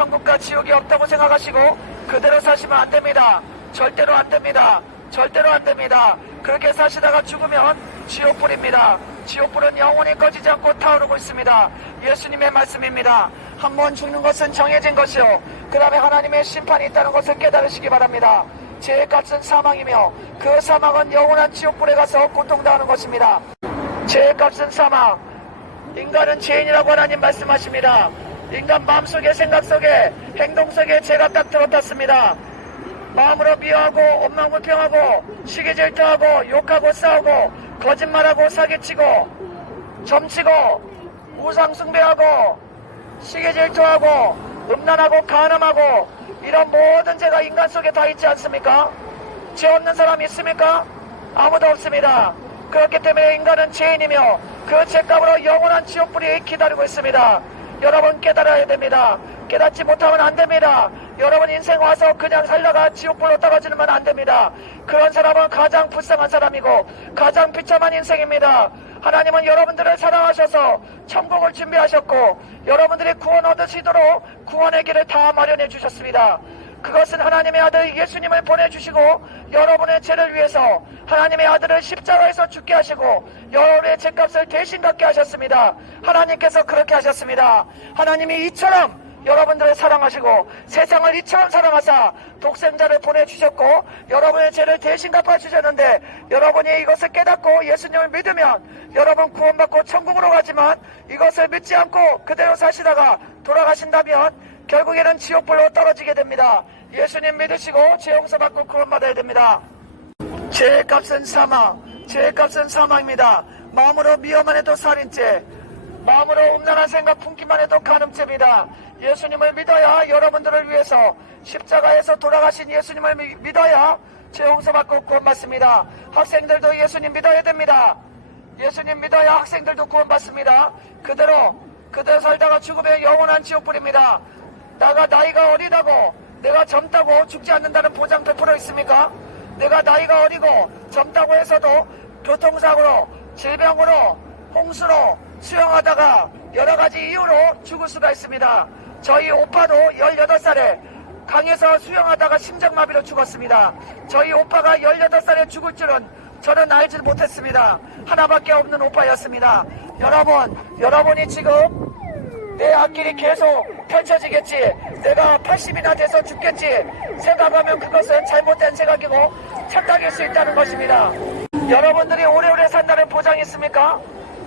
천국과 지옥이 없다고 생각하시고 그대로 사시면 안 됩니다. 절대로 안 됩니다. 절대로 안 됩니다. 그렇게 사시다가 죽으면 지옥불입니다. 지옥불은 영원히 꺼지지 않고 타오르고 있습니다. 예수님의 말씀입니다. 한 번 죽는 것은 정해진 것이요, 그 다음에 하나님의 심판이 있다는 것을 깨달으시기 바랍니다. 죄의 값은 사망이며 그 사망은 영원한 지옥불에 가서 고통당하는 것입니다. 죄의 값은 사망. 인간은 죄인이라고 하나님 말씀하십니다. 인간 마음속에, 생각 속에, 행동 속에 죄가 딱 들어탔습니다. 마음으로 미워하고 원망불평하고 시기질투하고 욕하고 싸우고 거짓말하고 사기치고 점치고 우상숭배하고 시기질투하고 음란하고 간음하고 이런 모든 죄가 인간 속에 다 있지 않습니까? 죄 없는 사람이 있습니까? 아무도 없습니다. 그렇기 때문에 인간은 죄인이며 그 죄값으로 영원한 지옥불이 기다리고 있습니다. 여러분 깨달아야 됩니다. 깨닫지 못하면 안 됩니다. 여러분 인생 와서 그냥 살다가 지옥불로 떨어지면 안 됩니다. 그런 사람은 가장 불쌍한 사람이고 가장 비참한 인생입니다. 하나님은 여러분들을 사랑하셔서 천국을 준비하셨고 여러분들이 구원 얻으시도록 구원의 길을 다 마련해 주셨습니다. 그것은 하나님의 아들 예수님을 보내주시고 여러분의 죄를 위해서 하나님의 아들을 십자가에서 죽게 하시고 여러분의 죄값을 대신 갚게 하셨습니다. 하나님께서 그렇게 하셨습니다. 하나님이 이처럼 여러분들을 사랑하시고 세상을 이처럼 사랑하사 독생자를 보내주셨고 여러분의 죄를 대신 갚아주셨는데 여러분이 이것을 깨닫고 예수님을 믿으면 여러분 구원받고 천국으로 가지만 이것을 믿지 않고 그대로 사시다가 돌아가신다면 결국에는 지옥불로 떨어지게 됩니다. 예수님 믿으시고 죄 용서받고 구원받아야 됩니다. 죄의 값은 사망, 죄의 값은 사망입니다. 마음으로 미워만 해도 살인죄, 마음으로 음란한 생각 품기만 해도 간음죄입니다. 예수님을 믿어야 여러분들을 위해서 십자가에서 돌아가신 예수님을 믿어야 죄 용서받고 구원받습니다. 학생들도 예수님 믿어야 됩니다. 예수님 믿어야 학생들도 구원받습니다. 그대로 살다가 죽으면 영원한 지옥불입니다. 나이가 어리다고 내가 젊다고 죽지 않는다는 보장 100% 있습니까? 내가 나이가 어리고 젊다고 해서도 교통사고로, 질병으로, 홍수로 수영하다가 여러가지 이유로 죽을 수가 있습니다. 저희 오빠도 18살에 강에서 수영하다가 심장마비로 죽었습니다. 저희 오빠가 18살에 죽을 줄은 저는 알지 못했습니다. 하나밖에 없는 오빠였습니다. 여러분이 지금 내 앞길이 계속 펼쳐지겠지, 내가 80이나 돼서 죽겠지 생각하면 그것은 잘못된 생각이고 착각일 수 있다는 것입니다. 여러분들이 오래오래 산다는 보장이 있습니까?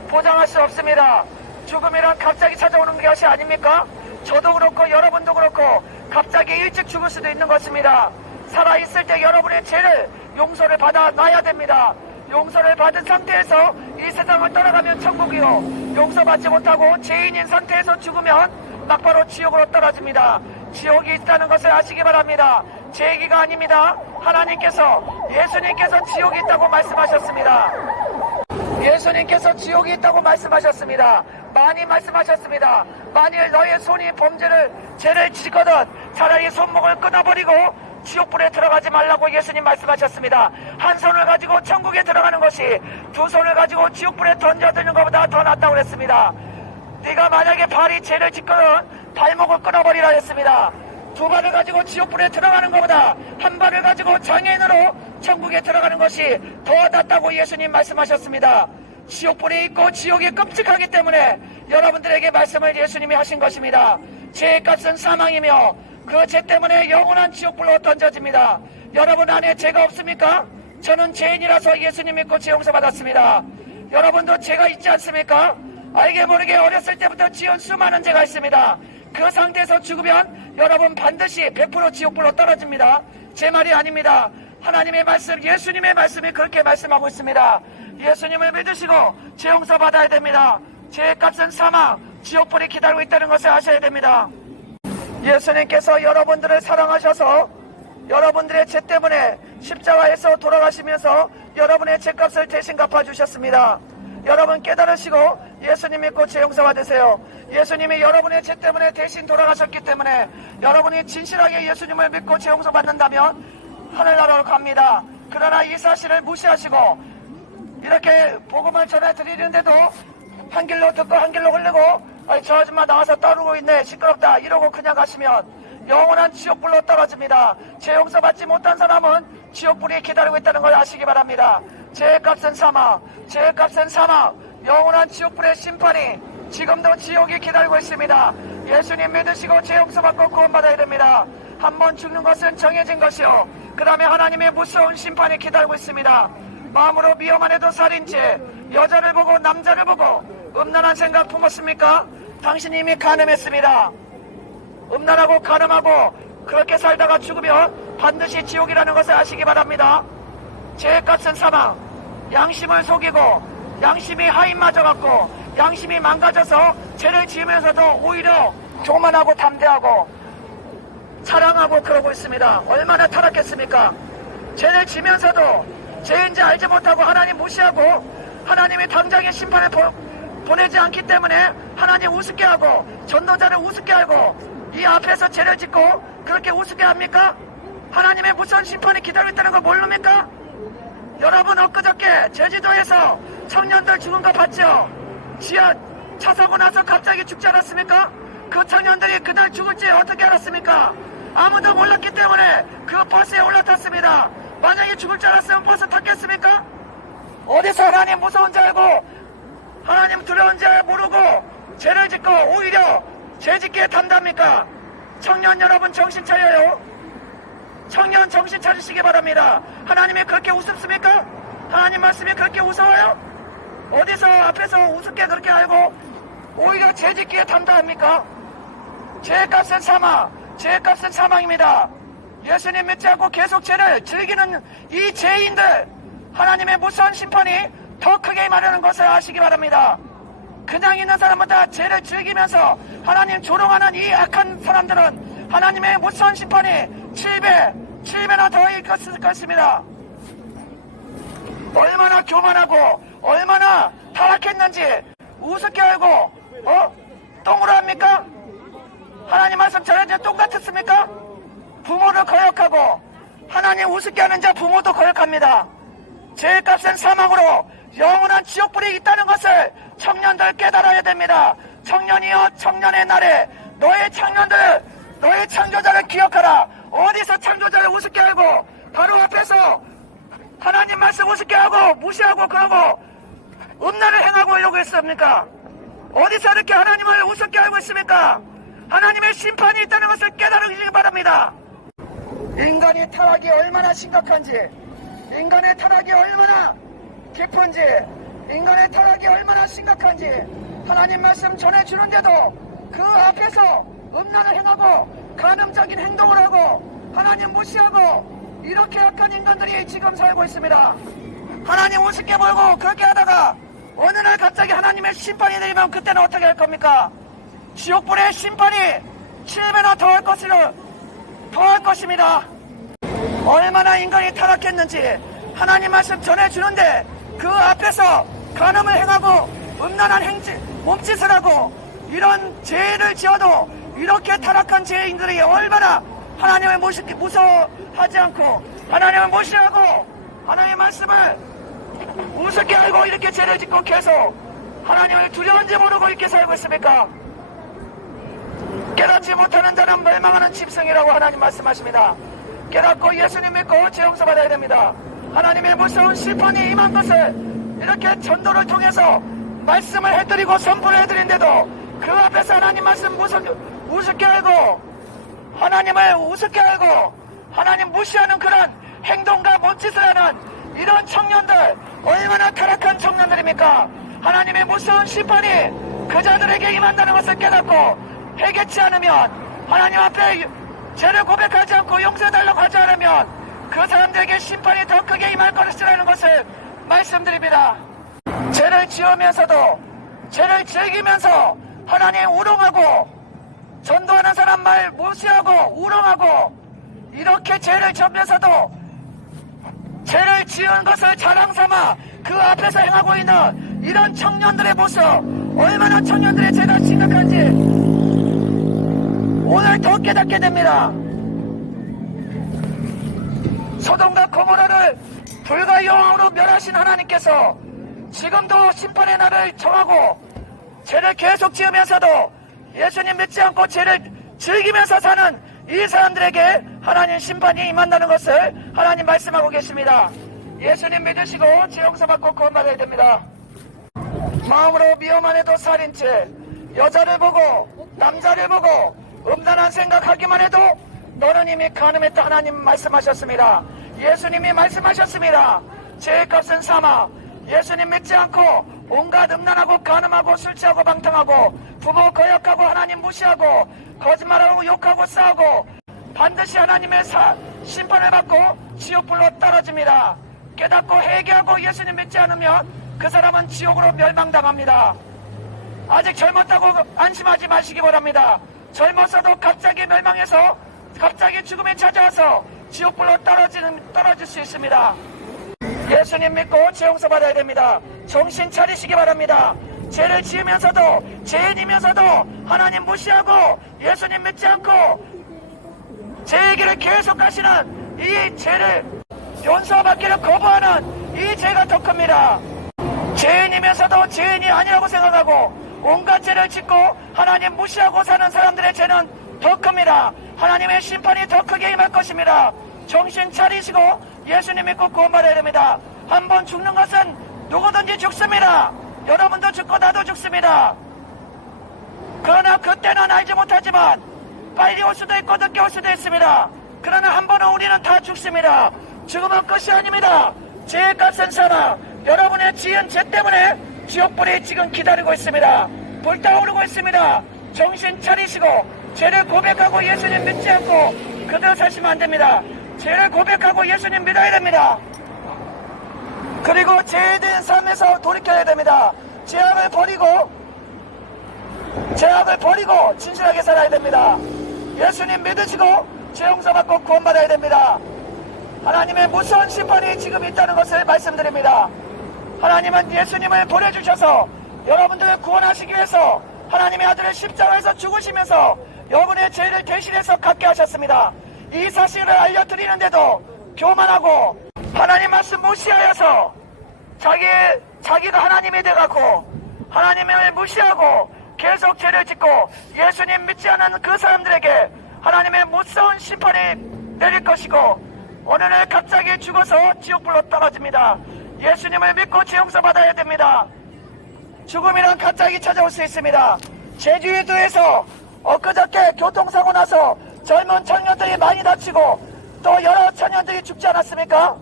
보장할 수 없습니다. 죽음이란 갑자기 찾아오는 것이 아닙니까? 저도 그렇고 여러분도 그렇고 갑자기 일찍 죽을 수도 있는 것입니다. 살아있을 때 여러분의 죄를 용서를 받아 놔야 됩니다. 용서를 받은 상태에서 이 세상을 떠나가면 천국이요, 용서받지 못하고 죄인인 상태에서 죽으면 막바로 지옥으로 떨어집니다. 지옥이 있다는 것을 아시기 바랍니다. 제 얘기가 아닙니다. 하나님께서, 예수님께서 지옥이 있다고 말씀하셨습니다. 예수님께서 지옥이 있다고 말씀하셨습니다. 많이 말씀하셨습니다. 만일 너의 손이 죄를 짓거든 차라리 손목을 끊어버리고 지옥불에 들어가지 말라고 예수님 말씀하셨습니다. 한 손을 가지고 천국에 들어가는 것이 두 손을 가지고 지옥불에 던져드는 것보다 더 낫다고 그랬습니다. 네가 만약에 발이 죄를 짓거든 발목을 끊어버리라 했습니다. 두 발을 가지고 지옥불에 들어가는 것보다 한 발을 가지고 장애인으로 천국에 들어가는 것이 더 낫다고 예수님 말씀하셨습니다. 지옥불이 있고 지옥이 끔찍하기 때문에 여러분들에게 말씀을 예수님이 하신 것입니다. 죄의 값은 사망이며 그 죄 때문에 영원한 지옥불로 던져집니다. 여러분 안에 죄가 없습니까? 저는 죄인이라서 예수님 믿고 죄 용서 받았습니다. 여러분도 죄가 있지 않습니까? 알게 모르게 어렸을 때부터 지은 수많은 죄가 있습니다. 그 상태에서 죽으면 여러분 반드시 100% 지옥불로 떨어집니다. 제 말이 아닙니다. 하나님의 말씀, 예수님의 말씀이 그렇게 말씀하고 있습니다. 예수님을 믿으시고 죄 용서 받아야 됩니다. 죄의 값은 사망, 지옥불이 기다리고 있다는 것을 아셔야 됩니다. 예수님께서 여러분들을 사랑하셔서 여러분들의 죄 때문에 십자가에서 돌아가시면서 여러분의 죄값을 대신 갚아주셨습니다. 여러분 깨달으시고 예수님 믿고 죄 용서 받으세요. 예수님이 여러분의 죄 때문에 대신 돌아가셨기 때문에 여러분이 진실하게 예수님을 믿고 죄 용서 받는다면 하늘나라로 갑니다. 그러나 이 사실을 무시하시고 이렇게 복음을 전해드리는데도 한 길로 듣고 한 길로 흐르고 아니 저 아줌마 나와서 따르고 있네 시끄럽다 이러고 그냥 가시면 영원한 지옥불로 떨어집니다. 죄 용서받지 못한 사람은 지옥불이 기다리고 있다는 걸 아시기 바랍니다. 죄값은 사망, 죄값은 사망, 영원한 지옥불의 심판이 지금도 지옥이 기다리고 있습니다. 예수님 믿으시고 죄 용서받고 구원받아야 됩니다. 한번 죽는 것은 정해진 것이요 그 다음에 하나님의 무서운 심판이 기다리고 있습니다. 마음으로 미워만 해도 살인죄, 여자를 보고 남자를 보고 음란한 생각 품었습니까? 당신이 이미 간음했습니다. 음란하고 간음하고 그렇게 살다가 죽으면 반드시 지옥이라는 것을 아시기 바랍니다. 죄값은 사망, 양심을 속이고 양심이 하인 맞아갖고 양심이 망가져서 죄를 지으면서도 오히려 교만하고 담대하고 사랑하고 그러고 있습니다. 얼마나 타락했습니까? 죄를 지면서도 죄인지 알지 못하고 하나님 무시하고 하나님이 당장의 심판을 보내지 않기 때문에 하나님 우습게 하고 전도자를 우습게 하고 이 앞에서 죄를 짓고 그렇게 우습게 합니까? 하나님의 무서운 심판이 기다리고 있다는 걸 모릅니까? 여러분 엊그저께 제주도에서 청년들 죽은 거 봤죠? 지하 차 사고 나서 갑자기 죽지 않았습니까? 그 청년들이 그날 죽을지 어떻게 알았습니까? 아무도 몰랐기 때문에 그 버스에 올라탔습니다. 만약에 죽을 줄 알았으면 버스 탔겠습니까? 어디서 하나님 무서운 줄 알고 하나님 두려운 줄 모르고 죄를 짓고 오히려 죄 짓기에 탐답니까? 청년 여러분 정신 차려요. 청년 정신 차리시기 바랍니다. 하나님이 그렇게 우습습니까? 하나님 말씀이 그렇게 무서워요? 어디서 앞에서 우습게 그렇게 알고 오히려 죄 짓기에 탐담합니까? 죄값은 사망, 죄값은 사망입니다. 예수님 믿지 않고 계속 죄를 즐기는 이 죄인들 하나님의 무서운 심판이 더 크게 임하려는 것을 아시기 바랍니다. 그냥 있는 사람보다 죄를 즐기면서 하나님 조롱하는 이 악한 사람들은 하나님의 무서운 심판이 7배나 더 있을 것입니다. 얼마나 교만하고 얼마나 타락했는지 우습게 알고 똥으로 합니까? 하나님 말씀 전해진 똥 같았습니까? 부모를 거역하고 하나님 우습게 하는 자 부모도 거역합니다. 죄값은 사망으로 영원한 지옥불이 있다는 것을 청년들 깨달아야 됩니다. 청년이여 청년의 날에 너의 청년들 너의 창조자를 기억하라. 어디서 창조자를 우습게 알고 바로 앞에서 하나님 말씀 우습게 하고 무시하고 그러고 음란을 행하고 이러고 있습니까? 어디서 이렇게 하나님을 우습게 알고 있습니까? 하나님의 심판이 있다는 것을 깨달으시기 바랍니다. 인간의 타락이 얼마나 심각한지, 인간의 타락이 얼마나 깊은지, 인간의 타락이 얼마나 심각한지 하나님 말씀 전해주는데도 그 앞에서 음란을 행하고 간음적인 행동을 하고 하나님 무시하고 이렇게 약한 인간들이 지금 살고 있습니다. 하나님 우습게 보고 그렇게 하다가 어느 날 갑자기 하나님의 심판이 내리면 그때는 어떻게 할 겁니까? 지옥불의 심판이 7배나 더 할 것입니다. 얼마나 인간이 타락했는지 하나님 말씀 전해주는데 그 앞에서 간음을 행하고 음란한 몸짓을 하고 이런 죄를 지어도 이렇게 타락한 죄인들이 얼마나 하나님을 무서워하지 않고 하나님을 무시하고 하나님의 말씀을 우습게 알고 이렇게 죄를 짓고 계속 하나님을 두려운지 모르고 이렇게 살고 있습니까? 깨닫지 못하는 자는 멸망하는 짐승이라고 하나님 말씀하십니다. 깨닫고 예수님 믿고 죄 용서 받아야 됩니다. 하나님의 무서운 심판이 임한 것을 이렇게 전도를 통해서 말씀을 해드리고 선포를 해드린데도 그 앞에서 하나님 말씀 우습게 알고 하나님을 우습게 알고 하나님 무시하는 그런 행동과 몸짓을 하는 이런 청년들 얼마나 타락한 청년들입니까? 하나님의 무서운 심판이 그 자들에게 임한다는 것을 깨닫고 회개치 않으면 하나님 앞에 죄를 고백하지 않고 용서해달라고 하지 않으면 그 사람들에게 심판이 더 크게 임할 것이라는 것을 말씀드립니다. 죄를 지으면서도 죄를 즐기면서 하나님 우롱하고 전도하는 사람 말 무시하고 우롱하고 이렇게 죄를 지으면서도 죄를 지은 것을 자랑삼아 그 앞에서 행하고 있는 이런 청년들의 모습 얼마나 청년들의 죄가 심각한지 오늘 더 깨닫게 됩니다. 소돔과 고모라를 불과 여왕으로 멸하신 하나님께서 지금도 심판의 날을 정하고 죄를 계속 지으면서도 예수님 믿지 않고 죄를 즐기면서 사는 이 사람들에게 하나님 심판이 임한다는 것을 하나님 말씀하고 계십니다. 예수님 믿으시고 죄 용서받고 구원받아야 됩니다. 마음으로 미워만 해도 살인죄, 여자를 보고 남자를 보고 음란한 생각하기만 해도 너는 이미 간음했다 하나님 말씀하셨습니다. 예수님이 말씀하셨습니다. 죄의 값은 사망. 예수님 믿지 않고 온갖 음란하고 간음하고 술 취하고 방탕하고 부모 거역하고 하나님 무시하고 거짓말하고 욕하고 싸우고 반드시 하나님의 심판을 받고 지옥불로 떨어집니다. 깨닫고 회개하고 예수님 믿지 않으면 그 사람은 지옥으로 멸망당합니다. 아직 젊었다고 안심하지 마시기 바랍니다. 젊었어도 갑자기 멸망해서 갑자기 죽음이 찾아와서 지옥불로 떨어질 수 있습니다. 예수님 믿고 죄 용서 받아야 됩니다. 정신 차리시기 바랍니다. 죄를 지으면서도 죄인이면서도 하나님 무시하고 예수님 믿지 않고 죄의 길을 계속 하시는 이 죄를 용서받기를 거부하는 이 죄가 더 큽니다. 죄인이면서도 죄인이 아니라고 생각하고 온갖 죄를 짓고 하나님 무시하고 사는 사람들의 죄는 더 큽니다. 하나님의 심판이 더 크게 임할 것입니다. 정신 차리시고 예수님 믿고 구원받아야 됩니다. 한번 죽는 것은 누구든지 죽습니다. 여러분도 죽고 나도 죽습니다. 그러나 그때는 알지 못하지만 빨리 올 수도 있고 늦게 올 수도 있습니다. 그러나 한 번은 우리는 다 죽습니다. 죽음은 끝이 아닙니다. 죄의 값은 사망. 여러분의 지은 죄 때문에 지옥불이 지금 기다리고 있습니다. 불타오르고 있습니다. 정신 차리시고 죄를 고백하고 예수님 믿지 않고 그대로 사시면 안 됩니다. 죄를 고백하고 예수님 믿어야 됩니다. 그리고 죄에 대한 삶에서 돌이켜야 됩니다. 죄악을 버리고 진실하게 살아야 됩니다. 예수님 믿으시고 죄 용서받고 구원받아야 됩니다. 하나님의 무서운 심판이 지금 있다는 것을 말씀드립니다. 하나님은 예수님을 보내주셔서 여러분들을 구원하시기 위해서 하나님의 아들을 십자가에서 죽으시면서 여러분의 죄를 대신해서 갖게 하셨습니다. 이 사실을 알려드리는데도 교만하고 하나님 말씀 무시하여서 자기가 하나님이 돼갖고 하나님을 무시하고 계속 죄를 짓고 예수님 믿지 않은 그 사람들에게 하나님의 무서운 심판이 내릴 것이고 오늘을 갑자기 죽어서 지옥불로 떨어집니다. 예수님을 믿고 죄 용서 받아야 됩니다. 죽음이란 갑자기 찾아올 수 있습니다. 제주도에서 엊그저께 교통사고 나서 젊은 청년들이 많이 다치고 또 여러 청년들이 죽지 않았습니까?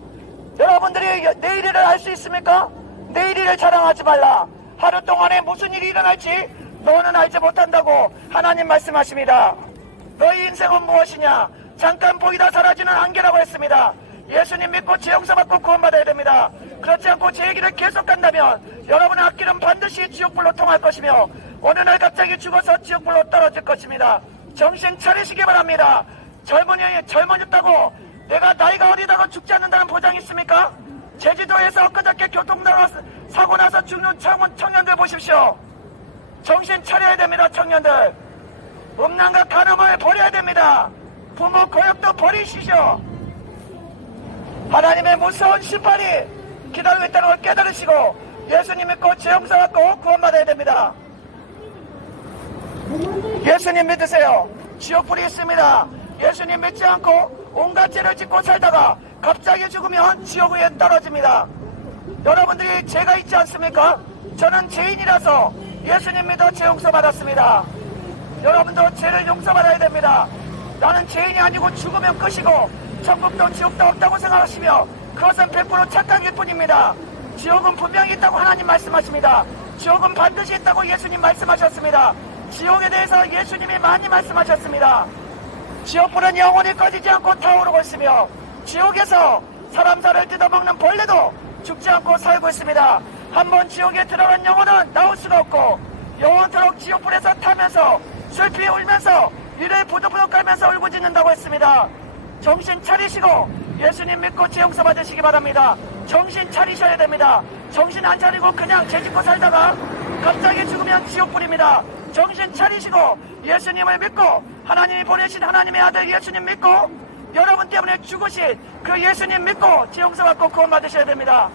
여러분들이 내일을 알 수 있습니까? 내일을 자랑하지 말라. 하루 동안에 무슨 일이 일어날지 너는 알지 못한다고 하나님 말씀하십니다. 너희 인생은 무엇이냐? 잠깐 보이다 사라지는 안개라고 했습니다. 예수님 믿고 죄 용서받고 구원받아야 됩니다. 그렇지 않고 제 얘기를 계속 간다면 여러분의 앞길은 반드시 지옥불로 통할 것이며 어느 날 갑자기 죽어서 지옥불로 떨어질 것입니다. 정신 차리시기 바랍니다. 젊어졌다고 내가 나이가 어리다고 죽지 않는다는 보장이 있습니까? 제주도에서 엊그저께 교통사고 나서 죽는 청년들 보십시오. 정신 차려야 됩니다. 청년들. 음란과 간음을 버려야 됩니다. 부모 거역도 버리시죠. 하나님의 무서운 심판이 기다리고 있다는 걸 깨달으시고 예수님 믿고 죄 용서받고 구원받아야 됩니다. 예수님 믿으세요. 지옥불이 있습니다. 예수님 믿지 않고 온갖 죄를 짓고 살다가 갑자기 죽으면 지옥에 떨어집니다. 여러분들이 죄가 있지 않습니까? 저는 죄인이라서 예수님 믿어 죄 용서받았습니다. 여러분도 죄를 용서받아야 됩니다. 나는 죄인이 아니고 죽으면 끝이고 천국도 지옥도 없다고 생각하시며 그것은 100% 착각일 뿐입니다. 지옥은 분명히 있다고 하나님 말씀하십니다. 지옥은 반드시 있다고 예수님 말씀하셨습니다. 지옥에 대해서 예수님이 많이 말씀하셨습니다. 지옥불은 영원히 꺼지지 않고 타오르고 있으며 지옥에서 사람 살을 뜯어먹는 벌레도 죽지 않고 살고 있습니다. 한번 지옥에 들어간 영혼은 나올 수가 없고 영원토록 지옥불에서 타면서 슬피 울면서 이를 부들부들 깔면서 울부짖는다고 했습니다. 정신 차리시고 예수님 믿고 죄 용서 받으시기 바랍니다. 정신 차리셔야 됩니다. 정신 안 차리고 그냥 죄 짓고 살다가 갑자기 죽으면 지옥불입니다. 정신 차리시고 예수님을 믿고 하나님이 보내신 하나님의 아들 예수님 믿고 여러분 때문에 죽으신 그 예수님 믿고 죄 용서 받고 구원 받으셔야 됩니다.